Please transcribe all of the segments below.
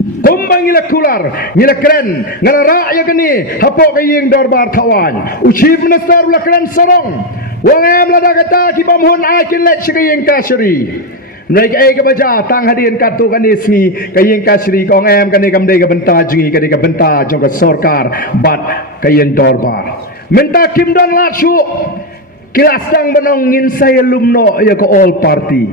Kumbang ngila kular, ngila keren, ngala rakyat kini, hapok kaying dorbar tawan. Chief Minister ula keren sarong. Wang em lada kata ki pamhun akin let kaying kasri. Mereka ke baca tang hadirin kartu kan ismi kaying kasri kong em kan kamdai ka benta jingi kan ka benta jong ka sarkar bat kaying dorbar. Menta kim dan lasu kilasang banong ngin saya lumno ya ko all party.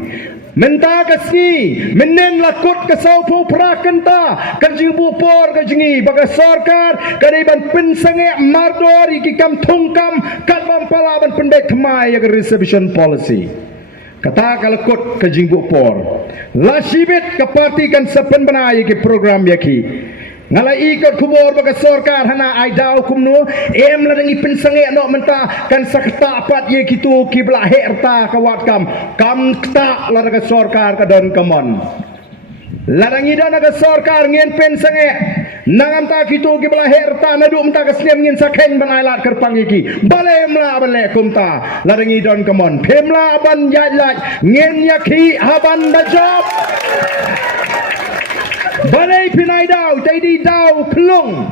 Menta kasni menen lakut ke saupo prakenta kajing bupor kajingi baga sarkar kariban pensange mardori ki kam thungkam kalbam palaban pendek kemai ya reservation policy kata kalakut kajing bupor lasibit ke parti kan sepen banai ki program yaki ngalai ikut kubur baga sarkar hana ai dau kumno em ladangi pensange no menta kan sakta apat ye kitu ki belah herta kawat kam ta ladaga sarkar ka don kamon ladangi danaga sarkar ngien pensange nangam ta kitu ki belah herta nadu menta kasliam ngien sakhen banai lat kerpang iki bale mla bale kumta ladangi don kamon pemla ban yajlat ngien yaki haban da job balai pinai dau, jadi dau kelung,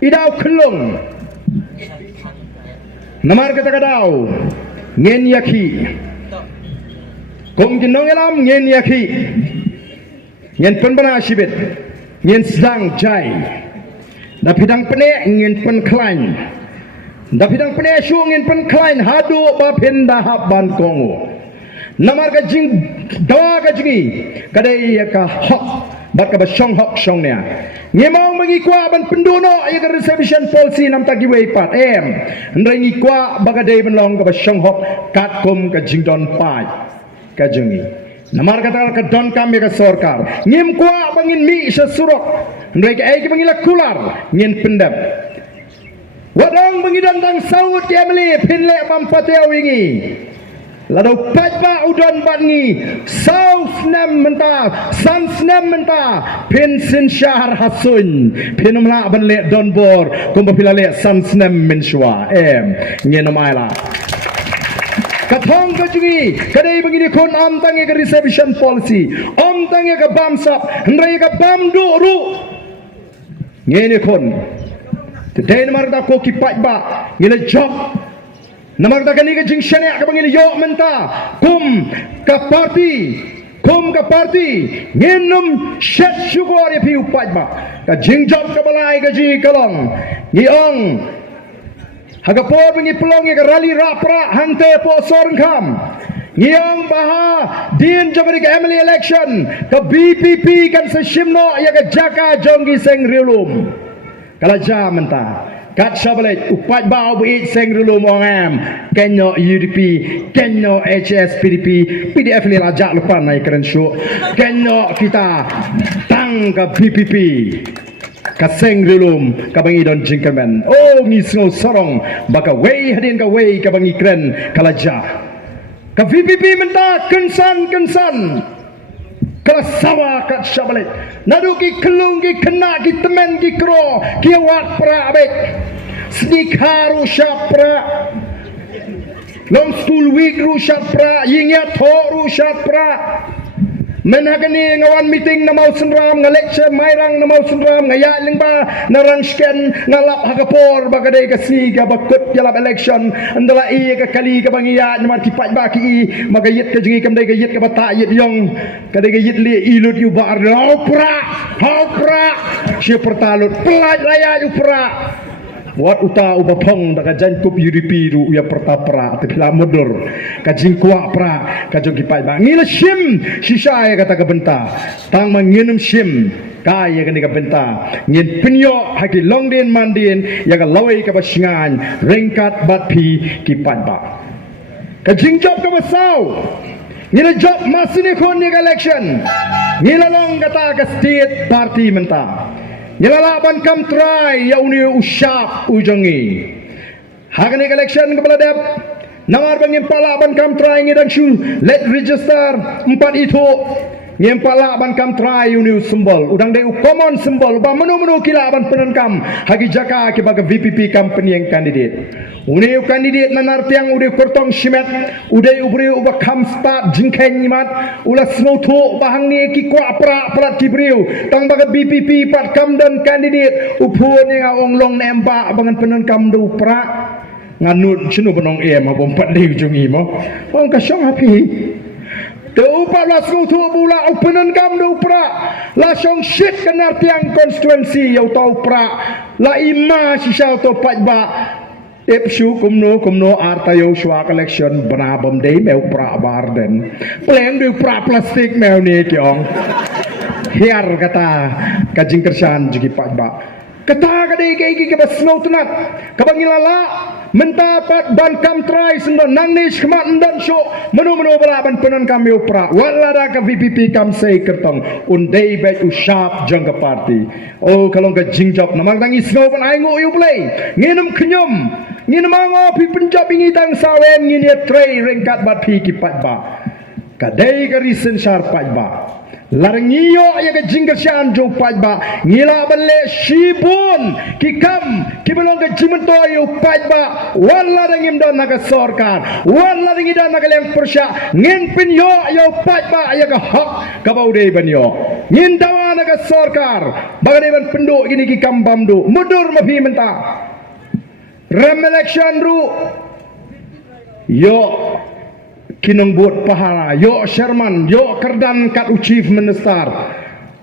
idau kelung. Namar kata dau, ngen yaki. Kum kinong elam ngen yaki, ngen penbana sibit, ngen sedang jai. Dapidang pene ngen pen klain, dapidang pene su ngen pen klain hadu bapin dahap ban kongo. Namar kajing dawa kajingi, kadai ka hok. Bat ka basyong hok syong niya ngimong mangikwa ban penduno ya ka reservation policy nam tagi way pat ndray ngikwa bagaday ban long ka basyong hok kat kum ka jingdon pai ka jungi namar kata ka don kam ya ka sarkar ngim kwa bangin mi sa surok ndray ka ay ka bangila kular ngin pendap wadang bangidan tang saut ya meli pinle pampateo wingi Lalu pajba udon bangi saus nem menta sans nem menta pensin syahar hasun penumla banle don bor kumpila le sans nem menshwa ngenamai la kathong kajungi kadai begini kon am tangi ke reservation policy am tangi ke bamsap ndrai ke bam ru ngene kon tedai namar ta ko ki pajba ngene job namar ta kani ke jing shane ka bangin yo menta kum ka party ngenum shet sugar ya piu pajba ka jing job ka balai ka ji kalong ngiong hagapor bengi pelong ya ka rally rapra hante po sorngkam ngiong baha din jabari ka Emily election ka BPP kan sa shimno ya ka jaka jonggi seng rilum kala ja menta kat sabalet upat bau buit seng rilum ongam kenyo UDP kenyo HS PDP PDF ni rajak lupa naik keren syuk kenyo kita tang ka BPP ka seng rilum ka bangi don jingkerman oh ngisngo sorong baka wei hadin ka wei ka bangi keren kalaja ka BPP menta kensan kala sawa kat sabalet naduki kelung ki kena ki temen ki kro ki wat pra abek snikharu syapra long school week ru syapra yingya tho ru syapra menagani ngawan meeting na mau senram nga lecture mairang na mau senram nga ya lingba narang scan ngalap hakapor bagadai ka siga bakut jalap election andala i ka kali ka bangiya nyamar kipat baki magayit ka jingi kamdai gayit ka bata yit yong kadai gayit li ilut yu bar hopra si pertalut pelaj raya yu pra wat uta ubapong daga jankup UDP ru ya pertapra tepila modur kajing kuak pra kajong kipai ba ngila shim shisha ya kata kabenta tang manginum shim kaya kani kabenta ngin penyo haki longden mandin ya ka lawai ka basingan ringkat batpi kipai ba kajing job ka basau ngila job masini kon ni election ngila long kata ka state party menta nyalaban kam try ya uni usap ujangi hagani election kepala dep namar bangin palaban kam try ngidang shu let register 4 itu Ngempala ban kam try uniu sembol udang deu common sembol ba menu-menu kila ban penenkam hagi jaka ki baga VPP company yang kandidat uniu kandidat nanar tiang udah kortong shimet udah ubri uba kam start jingken nyimat ula snoto bahang ni ki kwa pra ki briu tang baga VPP pat kam dan kandidat upun yang onglong nemba bangan penenkam do pra nganut chunu benong abom pat liu jungi mo ong ka syong happy Teupat lah seluruh bula upenan kam do pra la syong shit kenar tiang konstituensi yau tau pra la ima sisau to pajba epsu kumno artayo shwa collection banabam dei meu pra barden pleng do pra plastik meu ni kiong hiar kata kajing kersan jugi pajba kata kadai kai ke basno tunat kabangilala mendapat ban kam try sendo nang ni khmat ndan sho menu bala ban penon kam upra wala da ka VPP kam sei kertong undai bai usap jangka party oh kalau ka jingjok namang tangi snow ban ai ngo yu play nginum knyum nginum ango pi penjab ingi tang sawen ngini tray rengkat bat pi ki patba kadai ka risen syar patba Larangiyo ya ke jingkersian jong pajba ngila bale shibun kikam kibalong ke jimentoyo pajba wala dangim don naga sorkar wala dangi don naga leng persya ngin pinyo yo pajba ya ke hak kabaude banyo ngin dawa naga sorkar bagade ban penduk gini kikam bamdu mudur mafi menta rem election ru yo kinong buat pahala yo Sherman yo kerdan kat chief minister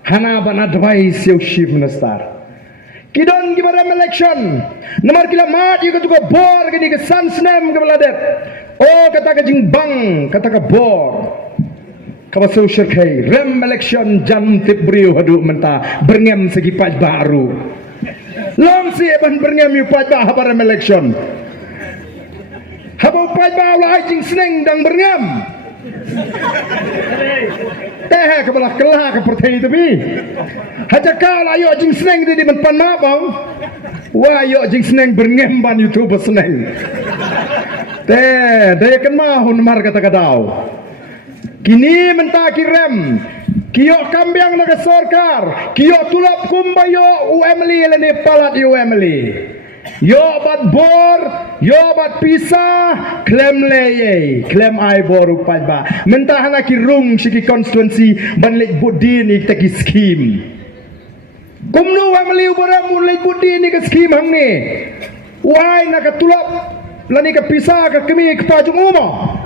hana ban advice yo chief minister kidon gibara election nomor kila mat yo ketuka bor gini ke sansnem ke beladet oh kata ke jingbang kata ke bor kaba social kai rem election jam tip brio hadu menta berngem segi paj baru long si ban berngem yu paj ba habar rem election Habau pajba ulai jing seneng dang berngam. Teh kebelah kelah ke pertai tepi. Haja kau lah yo jing seneng di menpan mabang. Wah yo jing seneng berngam ban YouTube seneng. Teh daya kan mahun mar kata kadau. Kini mentaki rem. Kiyo kambiang naga sorkar. Kiyo tulap kumbayo UMLI lene palat UMLI. Yo bat bor, yo bat pisah, klem leye, klem ai bor upajba. Mentah hana ki rung siki konstituensi ban lek budi ni taki skim. Kumnu wa meli ubaram lek budi ni ke skim hang ni. Wai nak tulap lani ke pisah ke kemi ke pajung umah.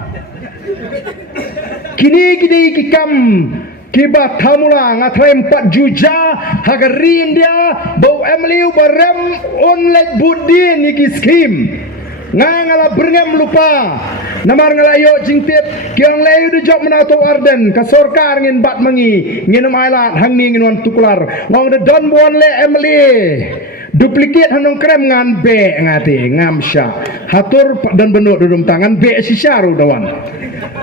Kini ki kam kiba thamula ngatrem 4 juja hagarin dia bau emliu barem onlet budi ni ki skim ngala berngam lupa namar ngalayo jingtip kiang layu di job menato arden ka sorkar ngin bat mengi nginum ailat hangni nginwan tukular ngong de don bon le emli duplikat hanong krem ngan be ngati ngamsya hatur dan benuk dudum tangan be sisyaru dawan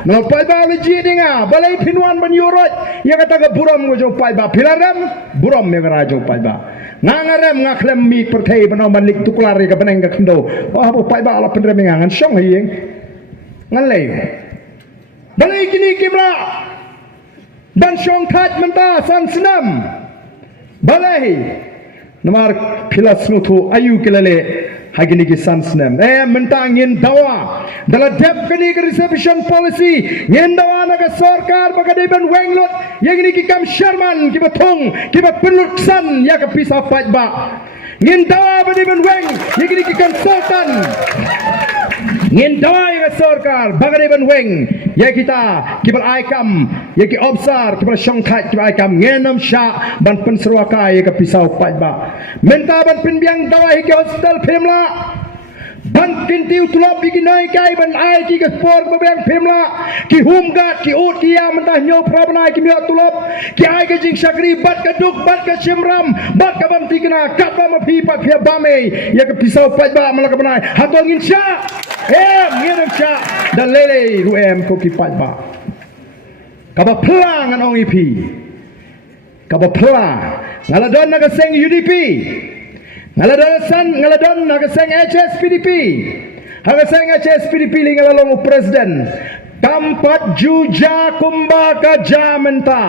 no pai ba le ji dinga balai pinwan ban yurot ya kata ke buram go jo pai ba pilaram buram me rajo pai ba ngangarem ngaklem mi pertai bano malik tukular ke beneng ke kendo oh bo pai ba ala pendrem ngangan syong hieng ngalai balai kini kimla dan syong tat menta san senam balai namar pilas nutu ayu kelele hagini ki sansnem mentangin dawa dalam dep kini ke reception policy ngin dawa naga sorkar bagade ben wenglot yang ini ki kam Sherman ki batung ki ba penuksan ya ke pisah pajba ngin dawa bagade ben weng yang ini ki konsultan ngin dawa ya ke sorkar bagade ben weng ya kita kibal aikam ya ki obsar kibal syongkat kibal aikam ngenam sya ban penseruaka ya ke pisau pajba menta ban pinbiang dawa ya ki hospital pemla ban kintiu tulap bigi nai kai ban ai ki ke spor babang pemla ki humgat ki ut ki ya mentah nyo prabnai ki miot tulap ki ai ke jing sakri bat ke duk bat ke simram bat ke bam tikna kat bam pi pat pia bame ya ke pisau pajba malaka banai hatong ngin sya ngenam sya dan lele ruem ko ki pajba kaba pelang an ong ipi kaba pelang ngaladon naga seng UDP ngaladon naga seng HSPDP haga seng HSPDP li ngalalong presiden Tampat juja kumbaka jamenta.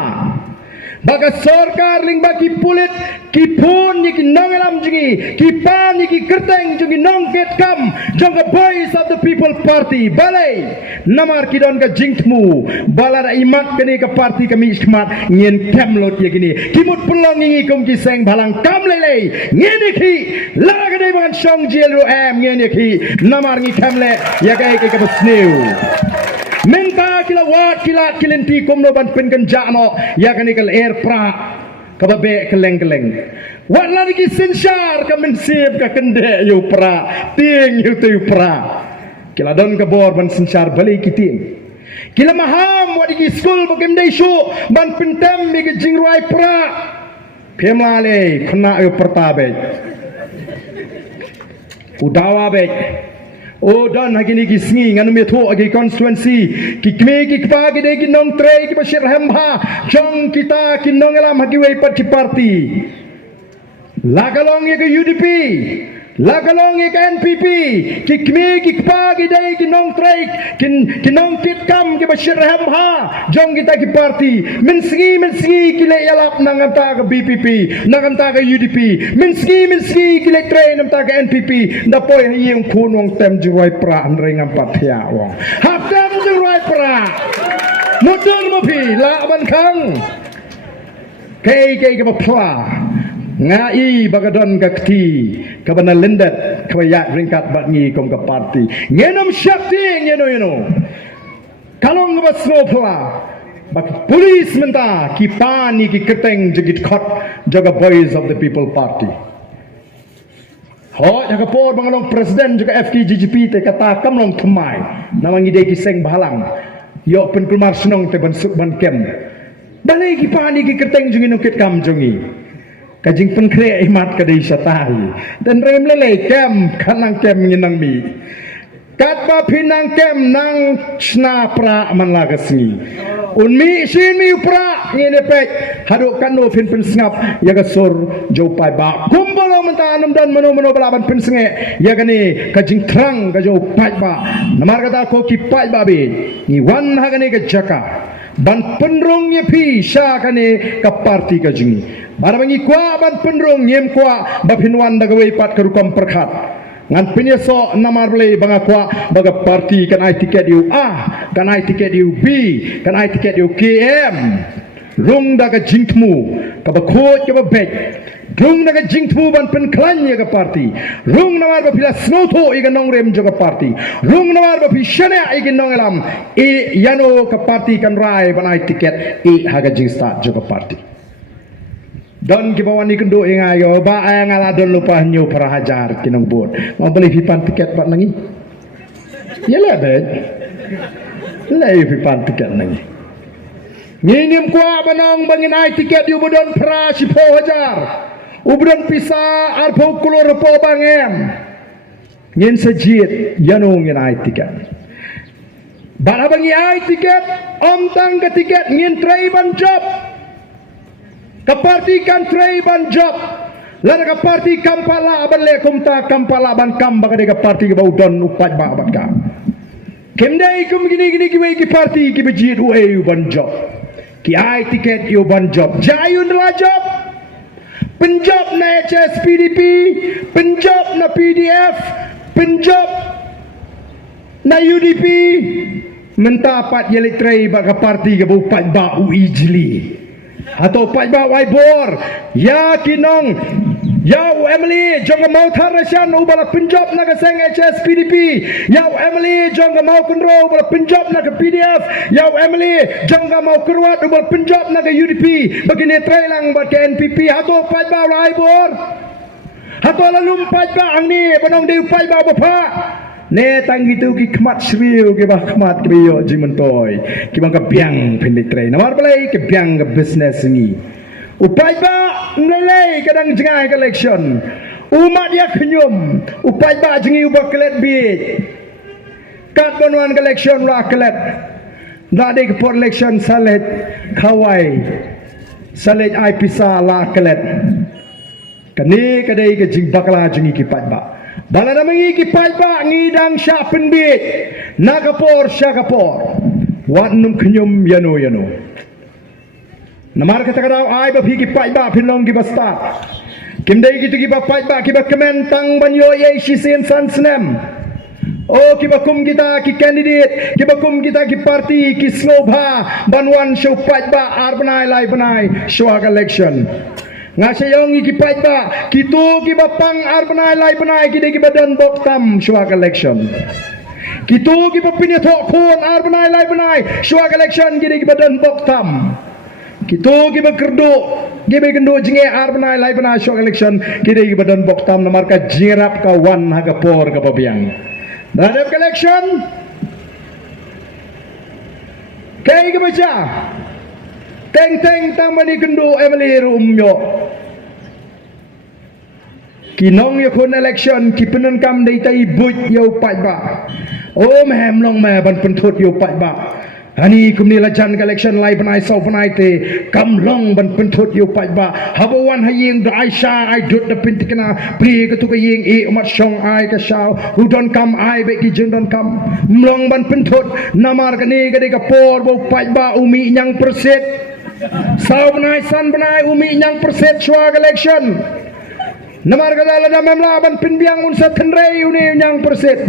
Baka sorkar ling baki pulit ki pun ni ki nongelam jingi ki pan ni ki kerteng jingi nongket kam jangka voice of the people party balai namar ki don ka jingtmu balada imat kini ka parti kami ikhmat ngien kamlot ye kini kimut pelong ngi kum ki seng balang kam lele ngene ki la ka dei ban song jelo am ngene ki namar ngi kamle ya kai ke ka sneu Minta kila wat kila kilenti kumno ban pengenja no ya kan ikal air pra kababe keleng-keleng. Wat lagi ki sensyar ka mensip ka kende yu pra ting yu tu pra. Kila don ka bor ban sensyar balik ki ting. Kila maham wat ki school bakem dai shu ban pentem mi ke jingruai pra. Pemale kena yu pertabe. Udawa be. Oh dan hagi ni kisngi nganu metho agi constituency ki kme ki kpa ki de ki nong tre ki bashir hemha jong kita ki nong elam hagi wei pat ki party lagalong ye ke UDP lagalong ye ke NPP ki kme ki kpa ki de ki nong tre ki nong kit kam ki bashir hemha jong kita ki party menski ki le yalap nanganta ke BPP nanganta ke UDP menski ki le tre nanganta ke NPP da poi yeng kunong tem jurai pra andrengam pathya wong hak tem jurai pra mudul mo pi la ban khang kei ke pla ngai bagadon gakti kabana lendet kayak ringkat batngi kom ke parti ngenom syapti ngeno kalong bas ngopla bak polis menta ki pani ki keteng jegit khot jaga voice of the people party ho jaga por bangalong presiden juga FKGGP te kata kamlong thmai namangi de ki seng balang yo pen kulmar senong te ban suk ban kem balai ki pani ki keteng jengin ukit kam jongi kajing pengkre imat kadai satai dan rem lele kem kanang kem nginang mi katba pinang kem nang sna pra man lagasni unmi sin mi pra ngene pek haduk kanu pin sngap ya gasor jo pai ba kumbolo mentanam dan meno balaban pin senge ya gani kajing trang ka jo pai ba namar kata ko ki pai ba be ni wan hagane ka jaka ban penrong ye pi sha kane ka parti ka jingi barabangi kwa ban penrong nyem kwa bapinwan daga wei pat kerukam perkhat ngan penyeso namar le banga kwa baga parti kan ai tiket yu A kan ai tiket yu B kan ai tiket yu KM rung daga jingtmu ka ba khot ka ba bek rung daga jingtmu ban pen klan ye ka parti rung namar ba pila snotho iga nongrem joga parti rung namar ba pishana iga nongelam e yano ka parti kan rai ban ai tiket e haga jingsta joga parti don ki bawan ni kendo ingai yo ba ay ngala don lupa nyu para hajar kinong bot mau beli pipan tiket bat nangi ya le be le pipan tiket nangi nginim kwa banong bangin ai tiket yu bodon pra si po hajar ubron pisa arpo kulor po bangem ngin sajit yano ngin ai tiket bara bangi ai tiket om tang ke tiket ngin trai ban job kaparti kan tray ban job lana kaparti kampala ban le kumta kampala ban kam baga de kaparti ba udon upat ba abat ka kemdai kum gini ki wei ki parti ki bejit uei ban job ki ai tiket yu ban job jayun la job penjob na HSPDP penjob na PDF penjob na UDP mentapat yelik tray ba kaparti ke upat ba uijli atau pai ba wai bor ya kinong ya Emily jong mau tharasian ubala penjob na ka seng HSPDP ya Emily jong mau kunro ubala penjob na ka PDF ya Emily jong mau kurwat ubala penjob na ka UDP begini trailang ba ka NPP atau pai ba wai bor atau lalum pai ba ang ni banong de pai ba bapa ne tanggi tu ki khmat sriu ki ba khmat ki yo jimentoy ki bang ka piang penditre namar balai ki piang ka business ni upai ba nilai kadang jengai ka election umat dia kenyum upai ba jengi ubah kelet bit kat banuan ka election ra kelet da de ke por election salet khawai salet ai pisa la kelet kani kadai ke jing bakla jengi ki pat ba balada mengi ki pai ba ngidang sya penbit nagapor syakapor wat num knyum yano namar kata kadau ai ba phi ki pai ba phin long ki basta kim dei ki tu ki ba pai ba ki ba kemen tang ban yo ye shi sen san snem oh ki ba kum kita ki candidate ki ba kum kita ki parti ki slobha banwan show pai ba ar banai lai banai swag election ngasayong ki pai ba ki tu ki ba pang ar banai lai banai ki dei ki badan bok tam swag election kitu ki ba pinyo thok khon ar banai lai banai swag election ki dei ki badan bok tam kitu ki ba kerdo ki ba kendo jinge ar banai lai banai swag election ki dei ki badan bok tam namar ka jirap ka wan ha ka por ka babiang Radap election kay ka ba siya teng tamani kendo Emily Rumyo kinong yo kon election ki penun kam dei tai buj yo pai ba oh mehem long me ban penthut yo pai ba ani kumni la jan election lai banai sau banai te kam long ban penthut yo pai ba habawan haying da aisha ai dut da pintikana pri ka tu ka ying e mat shong ai ka shao who don't come ai be ki jeng don't come mlong ban penthut namar ka ni ka de ka por bo pai ba umi nyang perset sau banai san banai umi nyang perset swag election namar ka dala da memla ban pinbiang un sa thenrei uni nyang perset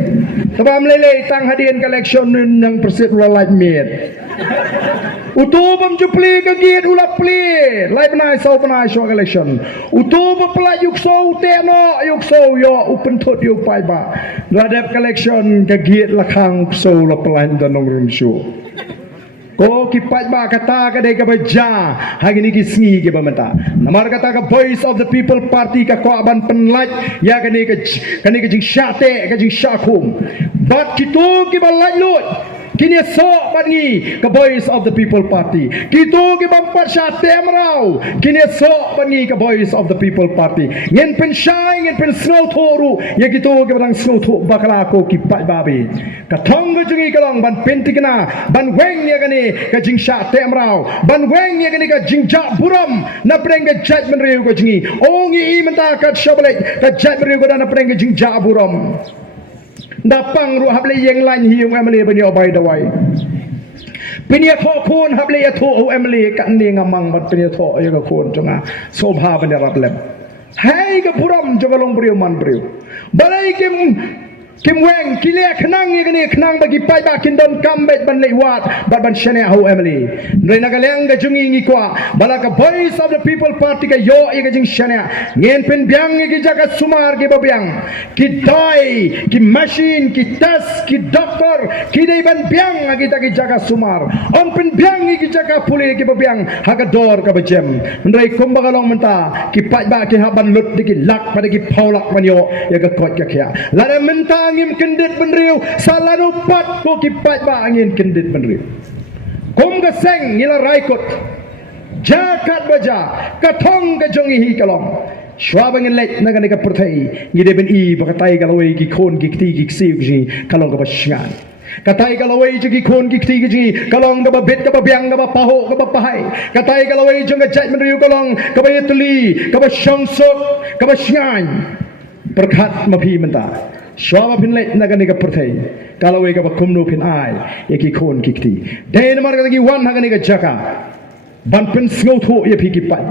tabam lele tang hadian election nyang perset ulai met utubam jupli ka giat ulap pli lai banai sau banai swag election utubam pla yuk so te no yuk so yo upen thot yo pai ba radap election ka giat lakhang so la plan da nong rum shu ko ki pai ba kata ka de ka baja hagi ni ki sngi ke bamata namar kata ka voice of the people party ka ko aban penlaj ya ka ni ka jing syate ka jing syakum bat kitu ki balaj lut kini so bangi ka voice of the people party kitu ki bampat syate amrau kini so bangi ka voice of the people party ngen pen shai ngen pen snow thoru ya kitu ki barang snow tho bakala ko ki pai babe ka thong ga jungi kalong ban pentikna ban weng ya gani ka jing syate amrau ban weng ya gani ka jing ja buram na preng ka judgment riu ko jingi ongi I menta ka shabalek ka judgment riu ko na preng ka jing ja buram dapang ru hable yeng lan hiung Emily bani obai dawai pinia tho khon hable ya tho Emily kan ni ngamang bat pinia tho ya ka khon jonga sobha bani rablem hai ka puram jogalong brio man brio balai kim weng kile khnang ye gani khnang bagi pai ba kin don kambet ban lewat bat ban shane ho Emily nrei na galeng ga jungi ngi kwa bala ka voice of the people party ka yo ye ga jing shane ngen pen byang ye gi jaga sumar ge babyang ki dai ki machine ki tas ki doctor ki dei ban byang agi ta gi jaga sumar on pen byang ye gi jaga puli ge babyang ha ka dor ka bajem nrei kum bagalong menta ki pai ba ki ha ban lut ki lak pada ki paulak man yo ye ga kot ka kya la menta angin kendit benriu salanu pat ko kipat ba angin kendit benriu kum ga seng ila raikut jakat baja katong ga jongi hi kalong shwabang lek naga ne ka perthai ngide ben I bakatai galawai ki khon ki kti ki siu ji kalong ga basyan katai galawai ji ki khon ki kti ji kalong ga bet ga byang ga paho ga pahai katai galawai jong ga jat benriu kalong ka ba yetli ka ba shongsok ka ba syan perkhat mapi menta Shwaba pin lek naga niga perthai kalau ega ba kumno pin ai eki khon kikti den mar ga gi wan haga niga jaka ban pin sngo tho ye phi ki pat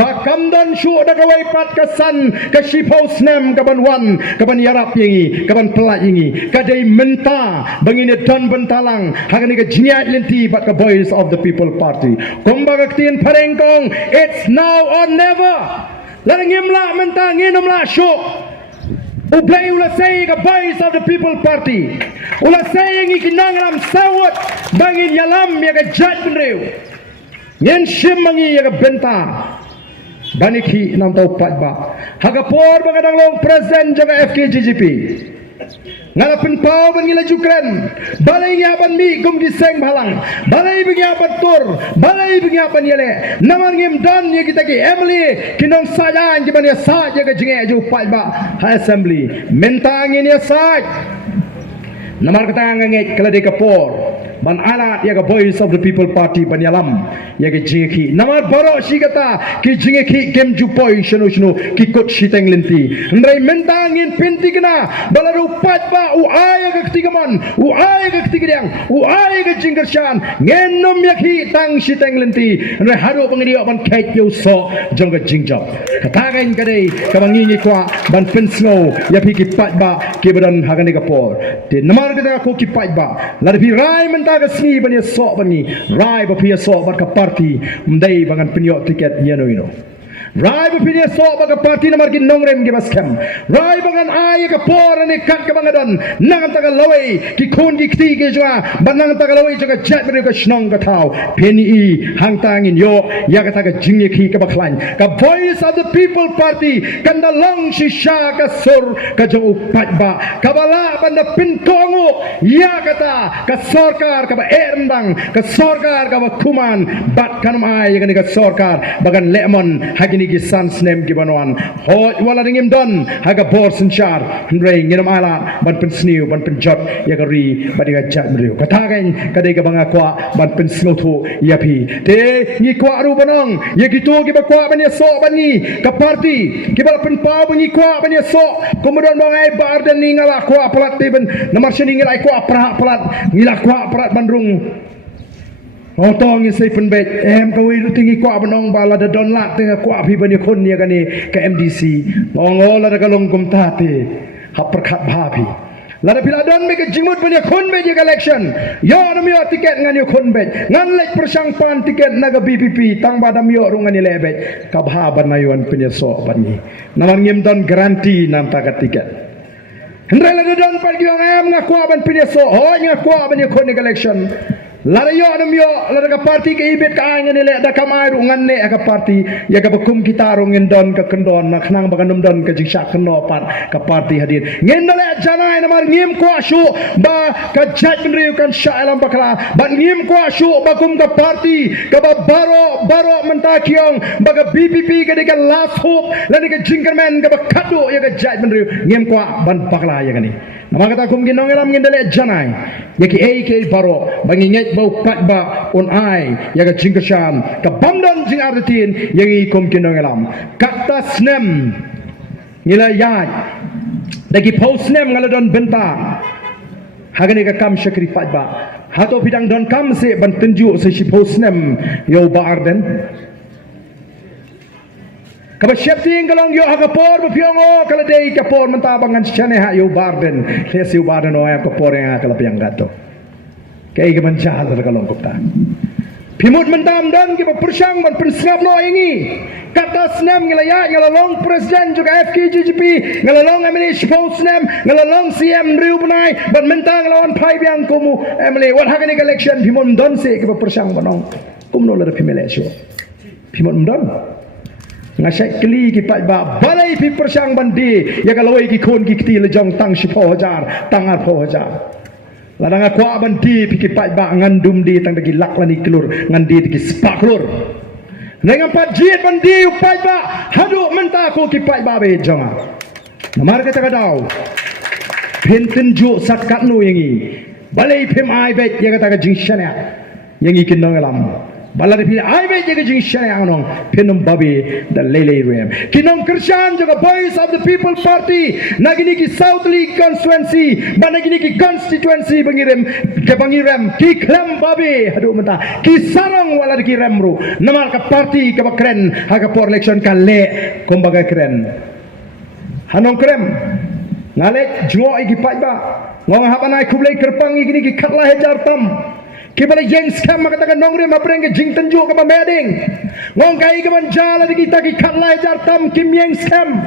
ba kam don shu da ga wai pat ka san ka shipau snem ka ban wan ka ban yarap yengi ka ban plat yengi ka dei menta bangine don bentalang haga niga jniat lenti bat ka voice of the people party komba ga tin parengkong it's now or never la ngimla menta nginomla shu Ublay ula saying a voice of the people party. Ula saying ikinangram sawat bangin yalam yaga judgment rew. Yen shim mangi yaga benta. Baniki nam tau pat ba. Haga por bagadang long present jaga FKGGP. Ngalapin pau ban ngila Ukraine balai ngiapan mi gum di seng balang balai ngiapan tur balai ngiapan yele naman ngim dan ye kita ki Emily kinong sajan jiban ya sa jaga jinge ju pai ba ha assembly mentang ini sa namar kata nganget kala de kapor ban ala ya ga voice of the people party ban yalam ya ga jingki namar baro si kata ki jingki kem jupoi shno ki kot shiteng lenti ndrai mentangin pinti kena balaru pat ba u aya ga ktigaman u aya ga ktigriang u aya ga jinggershan ngenom yakhi tang shiteng lenti ndrai haru pangidio ban kait yo so jongga jingjap katagan kadai kabangingi kwa ban pensno ya pi ki pat ba ki badan hagani kapor te namar kita ko ki pat ba la pi rai menta ga sni ban ya so bani rai ba pi so ba ka party mdai bangan pinyo tiket yeno ino rai ba pi so ba ka party namar ki nongrem gi baskem rai bangan ai ka por ani kat ka bangadan nang ta ga lawai ki khon ki kti ge jwa banang ta ga lawai jaga chat bre ka snong ka thau peni i hang tang in yo ya ka ta ga jingye ki ka baklan ka voice of the people party kan da long shisha ka sur ka jong upat ba ka bala banda pintongo ya kata ka sarkar ka ba erndang ka sarkar ka ba kuman bat kan ai ya ka sarkar bagan lemon hagini ki sans nem ki banwan ho wala ringim don haga bor sinchar ndrei nginam ala ban pen sniu ban pen jot ya ka ri badiga jat mriu kata gain kadai ka banga kwa ban pen sno thu ya pi te ni kwa ru banong ya gitu ki ba kwa ban ya so ban ni ka party ki ba pen pa ban ni kwa ban ya so kemudian bangai bar dan ni ngala kwa plat te ben namar sini ngilai kwa plat ngila kwa plat bandrung Otong isai penbet kawi tinggi kwa benong bala da don lak tengah kwa pi bani kon ya kani ke MDC ngol la da kalong kum tate hap perkhat bhapi la da pila don me ke jimut bani kon be je election yo na mi tiket ngan yo kon bet ngan lek persang pan tiket naga BPP tang badam yo rungan ni lebet ka bha ban ayuan penyeso bani naman ngim don garanti nam ta tiket hendra la da don par gyong ngakwa ban penyeso ho ngakwa ban yo kon election Lara yo anam yo lara ka party ke ibet ka ngene le da kamai rungan ne ka party ya ka bakum kita rungin don ka kendon na khnang baganum don ka jingsa kno par ka party hadir ngin le janai namar ngim ko ashu ba ka jat riu kan shailam bakla ba ngim ko ashu bakum ka party ka ba baro menta kiong ba ka BPP ka de ka last hope la ni ka jingerman ka ba kadu ya ka jat riu ngim ko ban bakla ya gani nama kata kum ginong elam ngindale janai ya ki AK baro banginget bau pat ba on ai ya ka jingkershan ka bamdan jing artin yang i kum ginong elam kata snem ngila yai dagi post snem ngala don benta hagani ka kam shakri pat ba hato bidang don kam se ban tunjuk se shi post snem yo ba arden kaba shepting kalong yo hakapor bapyongo kala dei kapor mentabangan chane ha yo barden les yo barden o ya kapor yang kala piang gato kay gaman jahal kalong kupta pimut mentam dan ki persang ban pensngap no ingi kata snem ngelaya ngelalong presiden juga FKGGP ngelalong emily post snem ngelalong CM riu punai ban mentang lawan pai biang komu emily what hagani election pimut don se ki persang banong kumno la pimele syo pimut don ngasai keli ki pat ba balai pi persang bandi ya kalau ki kon ki kti lejong tang si po hajar tangar po hajar ladang akwa bandi pi ki pat ba ngandum di tang dagi lak lani kelur ngandi di spak kelur dengan pat jiet bandi pat ba hadu menta ko ki pat ba be jonga namar kata kadau pinten ju sakat no yangi balai pim ai bet ya kata ka jingshana yangi kinong alam bala de ai be je jing shaya anong pinum babi da lele rem kinong kershan juga voice of the people party nagini ki south league constituency banagini ki constituency bangiram ke bangiram ki klem babi hadu mata ki sarang wala ki remru namal ka party ka bakren haga por election ka le kombaga kren hanong krem ngale jo igi pajba ngong hapanai kublai kerpang igini ki khatla hejar tam kibala yang skam makatakan nongre mapreng ke jing tenju ke pameding ngong kai ke manjala di kita ki khatlai jar tam kim yang skam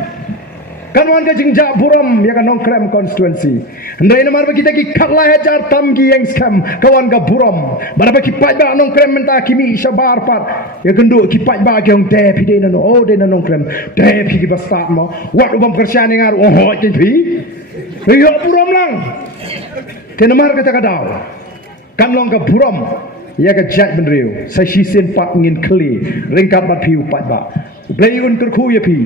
kanwan ke jing ja buram ya kan nong krem constituency ndai namar ba kita ki khatlai jar tam ki yang skam kawan ga buram bara ba ki paj ba nong krem menta kimi shabar pat ya gendu ki paj ba ke ong te pi de no o de nong krem te pi ki basta mo wat ubam kersian ngar oh tin pi yo buram lang ke namar kata kadau kan long ka buram ya ka jat benriu sa shisin pat ngin kli ringkat bat piu pat ba play un kerku ya pi